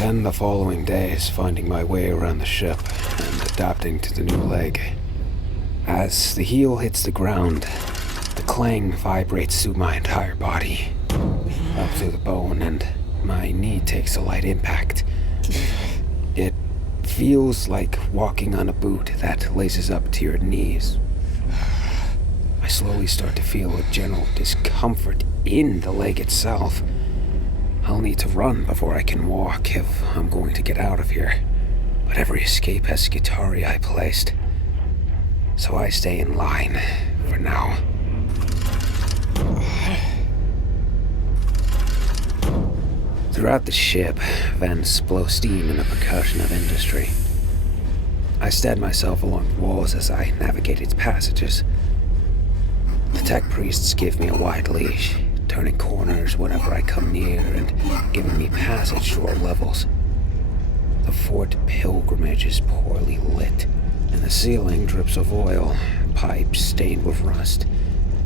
Then the following days, finding my way around the ship and adapting to the new leg. As the heel hits the ground, the clang vibrates through my entire body, up through the bone, and my knee takes a light impact. It feels like walking on a boot that laces up to your knees. I slowly start to feel a general discomfort in the leg itself. I'll need to run before I can walk if I'm going to get out of here. But every escape has Skitarii I placed. So I stay in line for now. Throughout the ship, vents blow steam in a percussion of industry. I steadied myself along the walls as I navigate its passages. The tech priests give me a wide leash, turning corners whenever I come near and giving me passage to all levels. The Fort Pilgrimage is poorly lit, and the ceiling drips of oil, pipes stained with rust,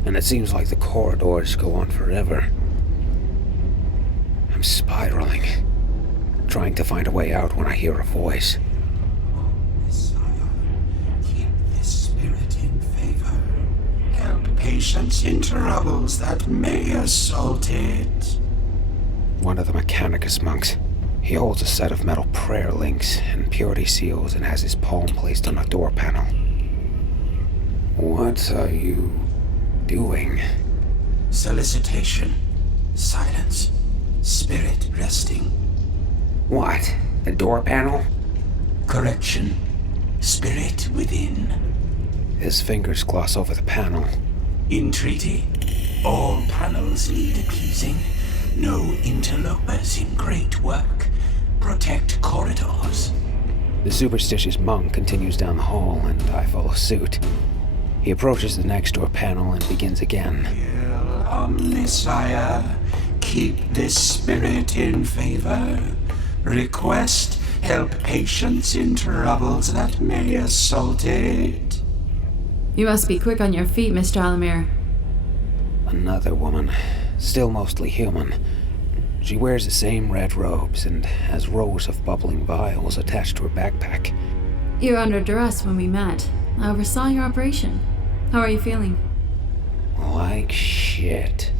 and it seems like the corridors go on forever. I'm spiraling, trying to find a way out when I hear a voice. Messiah, keep this spirit in favor. Help patients in troubles that may assault it. One of the Mechanicus monks. He holds a set of metal prayer links and purity seals and has his palm placed on a door panel. What are you doing? Solicitation. Silence. Spirit resting. What? The door panel? Correction. Spirit within. His fingers gloss over the panel. In treaty, all panels need appeasing. No interlopers in great work. Protect corridors. The superstitious monk continues down the hall, and I follow suit. He approaches the next door panel and begins again. Messiah, keep this spirit in favor. Request help patients in troubles that may assault it. You must be quick on your feet, Mr. Al-Amir. Another woman, still mostly human. She wears the same red robes and has rows of bubbling vials attached to her backpack. You were under duress when we met. I oversaw your operation. How are you feeling? Like shit.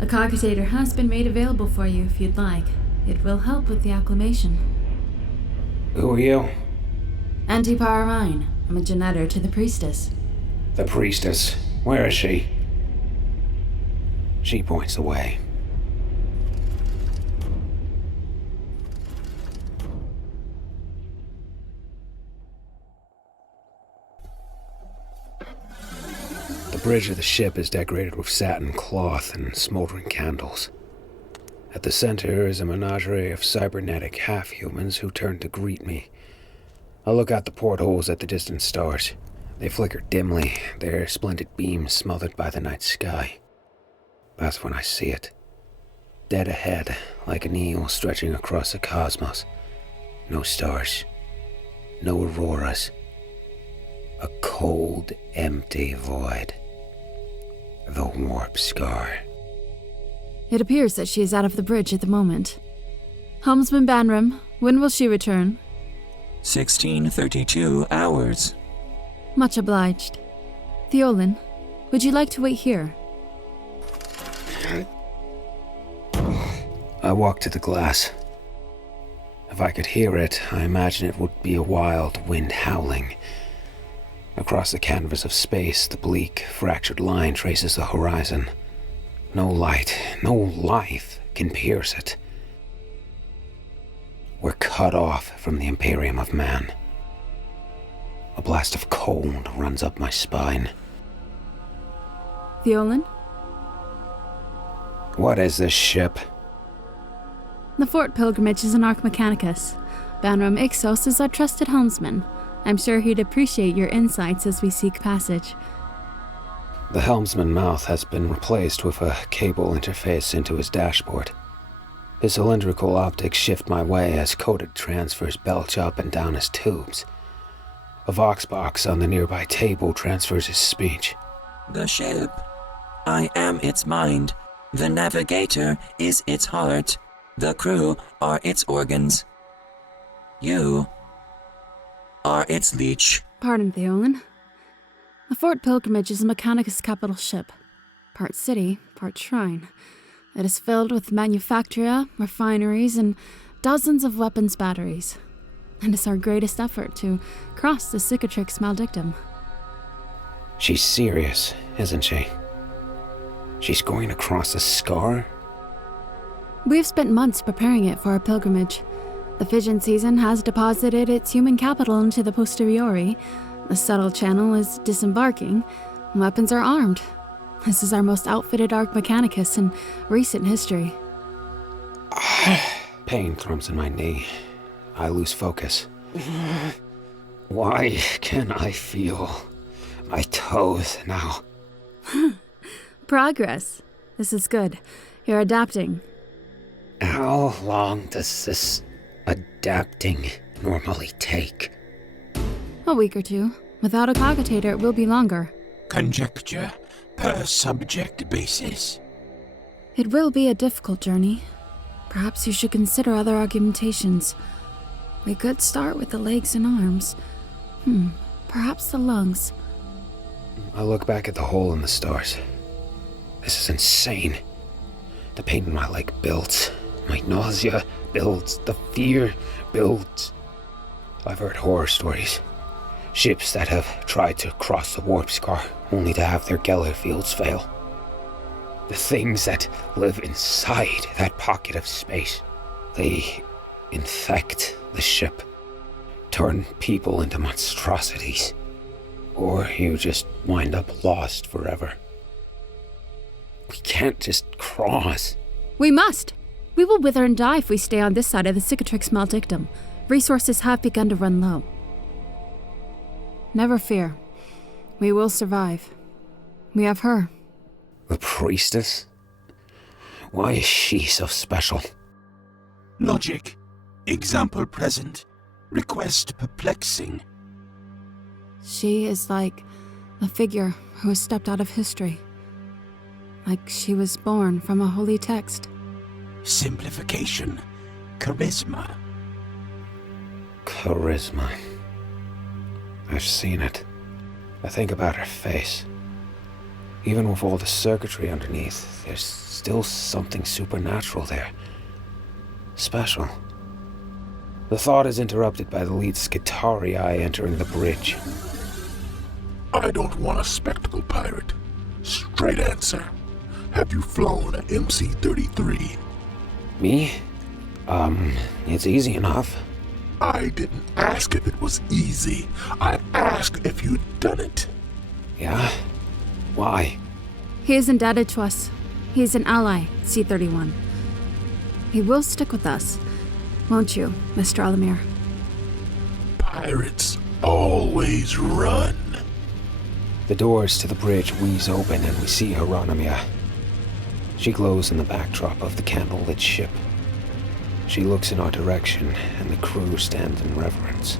A cogitator has been made available for you if you'd like. It will help with the acclimation. Who are you? Anti-Paramine. I'm a genetter to the priestess. The priestess. Where is she? She points away. The bridge of the ship is decorated with satin cloth and smoldering candles. At the center is a menagerie of cybernetic half-humans who turn to greet me. I look out the portholes at the distant stars. They flicker dimly, their splendid beams smothered by the night sky. That's when I see it. Dead ahead, like an eel stretching across the cosmos. No stars. No auroras. A cold, empty void. The warp scar. It appears that she is out of the bridge at the moment. Helmsman Banram, when will she return? 1632 hours. Much obliged. Theolen, would you like to wait here? I walk to the glass. If I could hear it, I imagine it would be a wild wind howling. Across the canvas of space, the bleak, fractured line traces the horizon. No light, no life can pierce it. We're cut off from the Imperium of Man. A blast of cold runs up my spine. Theolen? What is this ship? The Fort Pilgrimage is an Arch Mechanicus. Banram Ixos is our trusted helmsman. I'm sure he'd appreciate your insights as we seek passage. The helmsman mouth has been replaced with a cable interface into his dashboard. His cylindrical optics shift my way as coded transfers belch up and down his tubes. A vox box on the nearby table transfers his speech. The ship. I am its mind. The navigator is its heart. The crew are its organs. You are its leech. Pardon, Theolen. The Fort Pilgrimage is a Mechanicus capital ship. Part city, part shrine. It is filled with manufactoria, refineries, and dozens of weapons batteries. And it's our greatest effort to cross the cicatrix maledictum. She's serious, isn't she? She's going across a scar? We've spent months preparing it for our pilgrimage. The fission season has deposited its human capital into the posteriori. The subtle channel is disembarking. Weapons are armed. This is our most outfitted Arc Mechanicus in recent history. Pain thrums in my knee. I lose focus. Why can I feel my toes now? Progress. This is good. You're adapting. How long does this adapting normally take? A week or two. Without a cogitator, it will be longer. Conjecture per subject basis. It will be a difficult journey. Perhaps you should consider other argumentations. We could start with the legs and arms. Perhaps the lungs. I look back at the hole in the stars. This is insane. The pain in my leg builds. My nausea builds. The fear builds. I've heard horror stories. Ships that have tried to cross the warp scar only to have their Geller fields fail. The things that live inside that pocket of space. They infect the ship. Turn people into monstrosities. Or you just wind up lost forever. We can't just cross. We must! We will wither and die if we stay on this side of the cicatrix maledictum. Resources have begun to run low. Never fear. We will survive. We have her. The priestess? Why is she so special? Logic. Example present. Request perplexing. She is like a figure who has stepped out of history. Like she was born from a holy text. Simplification. Charisma. Charisma. I've seen it. I think about her face. Even with all the circuitry underneath, there's still something supernatural there. Special. The thought is interrupted by the lead Skitarii entering the bridge. I don't want a spectacle pirate. Straight answer. Have you flown an MC-33? Me? It's easy enough. I didn't ask if it was easy. I asked if you'd done it. Yeah? Why? He is indebted to us. He is an ally, C-31. He will stick with us, won't you, Mr. Al-Amir? Pirates always run. The doors to the bridge wheeze open and we see Heironomyia. She glows in the backdrop of the candlelit ship. She looks in our direction, and the crew stand in reverence.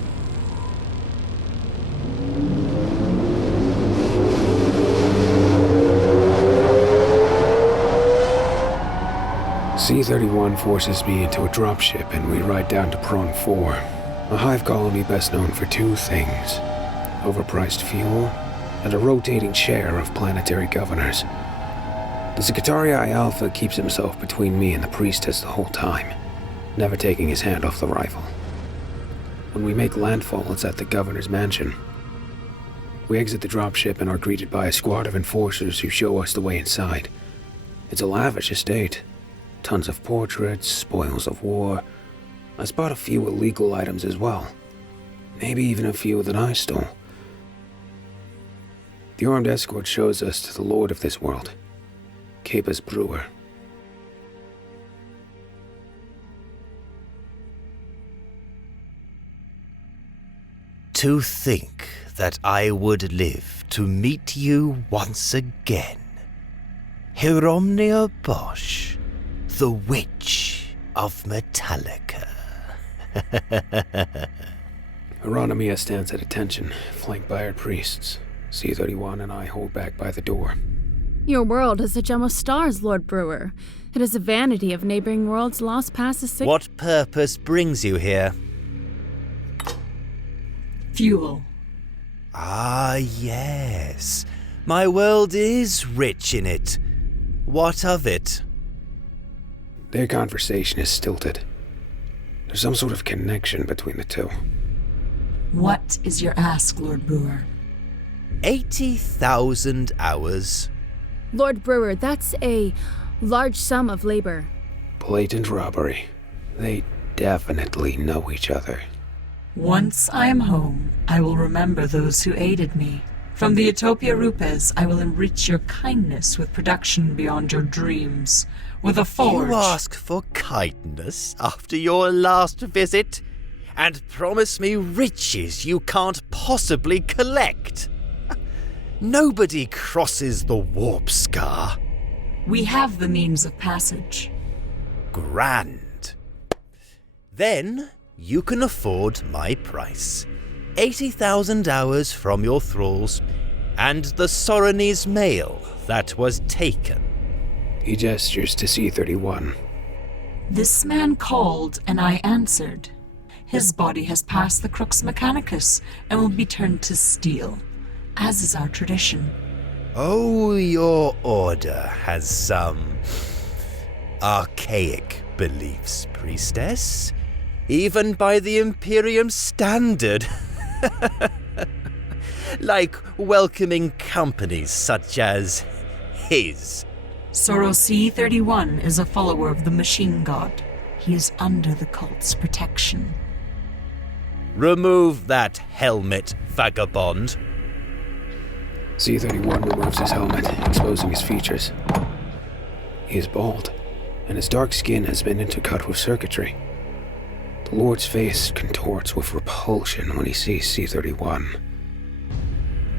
C-31 forces me into a dropship and we ride down to Prong 4, a hive colony best known for two things: overpriced fuel and a rotating chair of planetary governors. The Secretarii Alpha keeps himself between me and the priestess the whole time, never taking his hand off the rifle. When we make landfall, it's at the governor's mansion. We exit the dropship and are greeted by a squad of enforcers who show us the way inside. It's a lavish estate. Tons of portraits, spoils of war. I spot a few illegal items as well. Maybe even a few that I stole. The armed escort shows us to the lord of this world, Capus Brewer. To think that I would live to meet you once again. Heironomyia Bosch, the Witch of Metallica. Heironomyia stands at attention, flanked by her priests. C-31 and I hold back by the door. Your world is a gem of stars, Lord Brewer. It is a vanity of neighboring worlds lost past the What purpose brings you here? Fuel. Ah, yes. My world is rich in it. What of it? Their conversation is stilted. There's some sort of connection between the two. What is your ask, Lord Brewer? 80,000 hours. Lord Brewer, that's a large sum of labor. Blatant robbery. They definitely know each other. Once I am home, I will remember those who aided me. From the Utopia Rupes, I will enrich your kindness with production beyond your dreams. With a forge. You ask for kindness after your last visit, and promise me riches you can't possibly collect. Nobody crosses the warp scar. We have the means of passage. Grand. Then you can afford my price. 80,000 hours from your thralls, and the Soranese mail that was taken. He gestures to C-31. This man called, and I answered. His body has passed the Crux Mechanicus, and will be turned to steel, as is our tradition. Oh, your order has some archaic beliefs, priestess. Even by the Imperium standard. Like welcoming companies such as his. Soro C-31 is a follower of the machine god. He is under the cult's protection. Remove that helmet, vagabond. C-31 removes his helmet, exposing his features. He is bald, and his dark skin has been intercut with circuitry. The Lord's face contorts with repulsion when he sees C-31.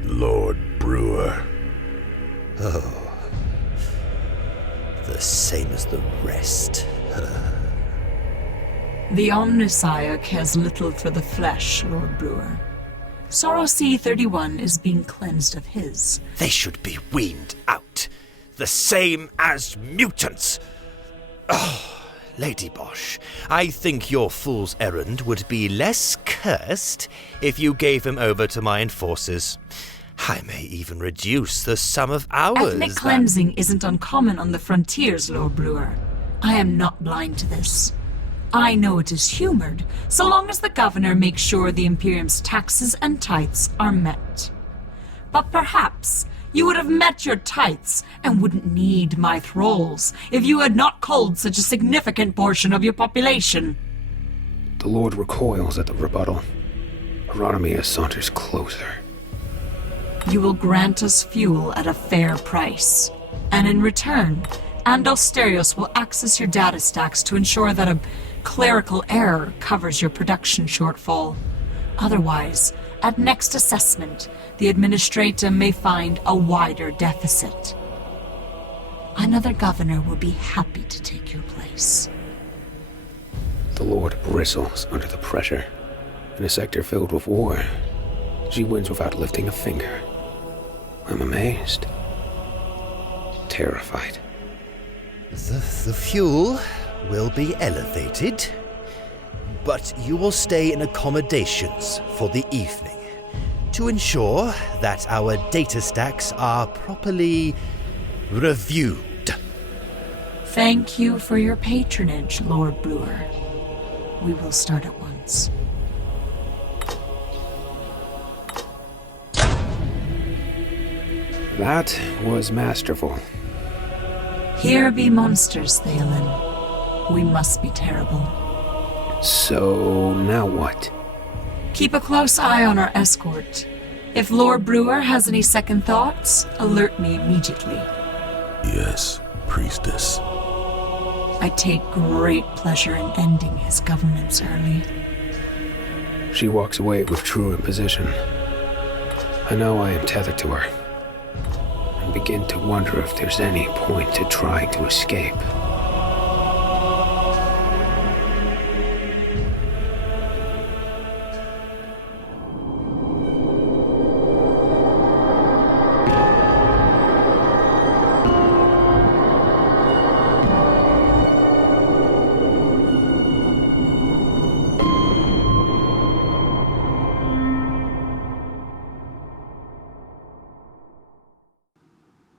Lord Brewer. Oh. The same as the rest. The Omnissiah cares little for the flesh, Lord Brewer. Soro C-31 is being cleansed of his. They should be weaned out. The same as mutants. Oh, Lady Bosch, I think your fool's errand would be less cursed if you gave him over to my enforcers. I may even reduce the sum of hours. Ethnic cleansing isn't uncommon on the frontiers, Lord Brewer. I am not blind to this. I know it is humored, so long as the governor makes sure the Imperium's taxes and tithes are met. But perhaps you would have met your tithes and wouldn't need my thralls if you had not culled such a significant portion of your population. The Lord recoils at the rebuttal. Heironomyia saunters closer. You will grant us fuel at a fair price, and in return, Andosterios will access your data stacks to ensure that a clerical error covers your production shortfall. Otherwise, at next assessment, the administrator may find a wider deficit. Another governor will be happy to take your place. The Lord bristles under the pressure. In a sector filled with war, she wins without lifting a finger. I'm amazed. Terrified. The fuel will be elevated, but you will stay in accommodations for the evening to ensure that our data stacks are properly reviewed. Thank you for your patronage, Lord Brewer. We will start at once. That was masterful. Here be monsters, Theolen. We must be terrible. So, now what? Keep a close eye on our escort. If Lord Brewer has any second thoughts, alert me immediately. Yes, priestess. I take great pleasure in ending his governance early. She walks away with true imposition. I know I am tethered to her, and begin to wonder if there's any point to trying to escape.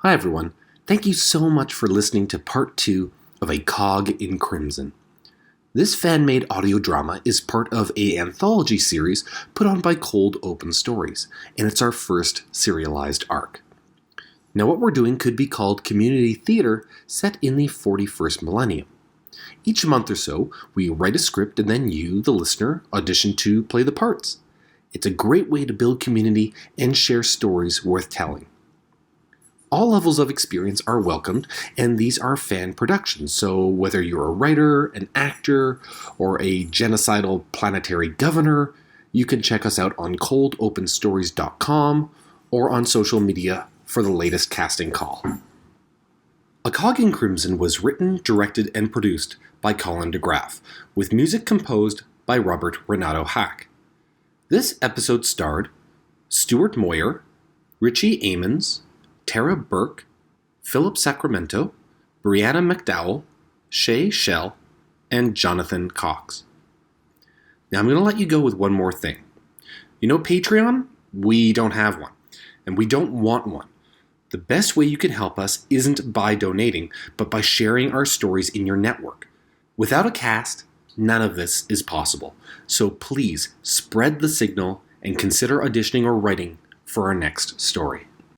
Hi everyone, thank you so much for listening to part 2 of A Cog in Crimson. This fan-made audio drama is part of an anthology series put on by Cold Open Stories, and it's our first serialized arc. Now what we're doing could be called community theater set in the 41st millennium. Each month or so, we write a script and then you, the listener, audition to play the parts. It's a great way to build community and share stories worth telling. All levels of experience are welcomed, and these are fan productions, so whether you're a writer, an actor, or a genocidal planetary governor, you can check us out on coldopenstories.com or on social media for the latest casting call. A Cog in Crimson was written, directed, and produced by Colin DeGraff, with music composed by Robert Renato Hack. This episode starred Stuart Moyer, Richie Amons, Tara Burke, Philip Sacramento, Brianna McDowell, Shay Shell, and Jonathan Cox. Now I'm going to let you go with one more thing. You know Patreon? We don't have one, and we don't want one. The best way you can help us isn't by donating, but by sharing our stories in your network. Without a cast, none of this is possible. So please spread the signal and consider auditioning or writing for our next story.